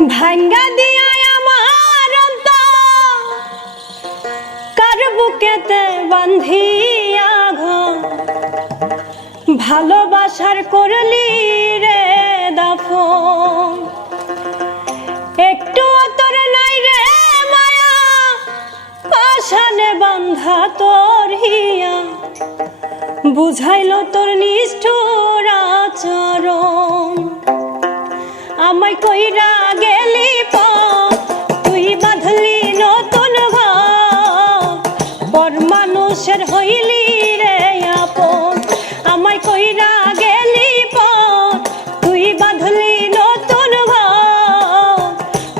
ভাঙ্গা দিয়া আমার কার বুকেতে বান্ধিয়া ঘর। ভালোবাসার করলি রে দাফন। একটু তোর নাই রে মায়া পাশানে বান্ধা তোর হিয়া। বুঝাইল তোর নিষ্ঠুর আচরণ। আমায় কইরা গেলি তুই বাঁধলি নতুন পর মানুষের হইলি রে আপন, আমায় কইরা গেলি তুই বাঁধলি নতুন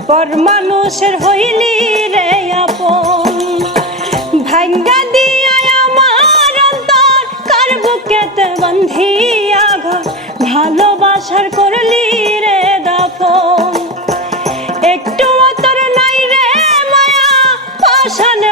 পর মানুষের হইলি রে আপন। ভাঙ্গা দিয়া আমার অন্তর, কার বুকেতে বন্ধিয়া ঘর, ভালোবাসার করলি রে দাফন একটু তোর নাই রে মায়া পাশানে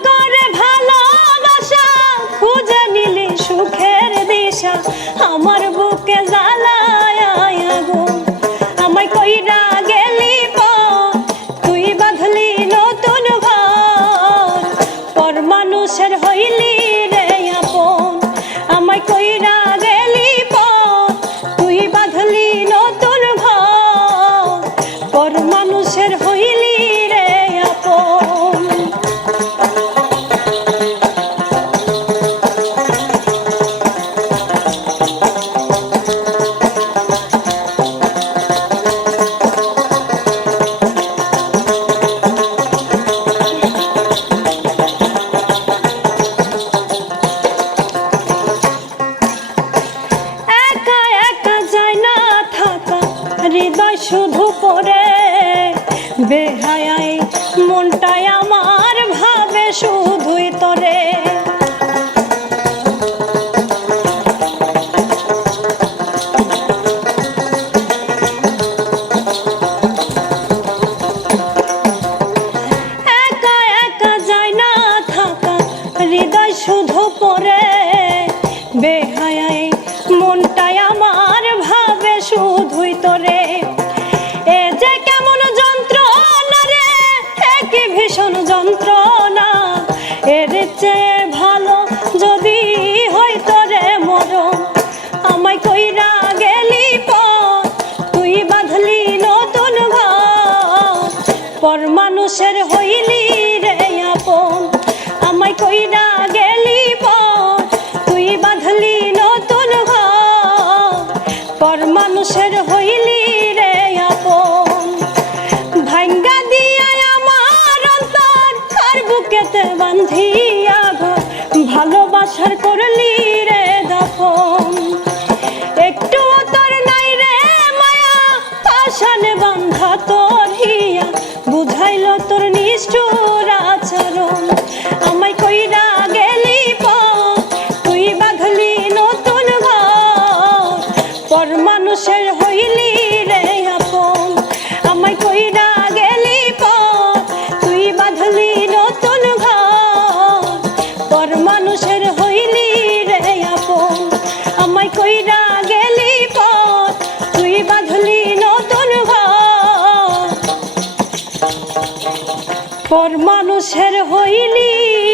পর মানুষের হইলি বেহায়াই মনটাই আমার ভাবে শুধুই তোরে। একা একা থাকা, হৃদয় শুধু পরে বেহায়াই মনটাই আমার যন্ত্রণা। এর চেয়ে ভালো যদি হইতো রে মরণ। আমায় কইরা গেলি পথ, তুই বাঁধলি নতুন ঘর। পর মানুষের হইলি রে আপন আমায় কইরা গেলি পথ, তুই বাঁধলি নতুন ঘর। পর মানুষের বুকেতে বান্ধিয়া গো ভালোবাসার করলি রে দফন। একটু তোর নাই রে মায়া পাশানে বান্ধা তোর হিয়া। বুঝাইল তোর নিষ্ঠুর হইলি মানুষের আপন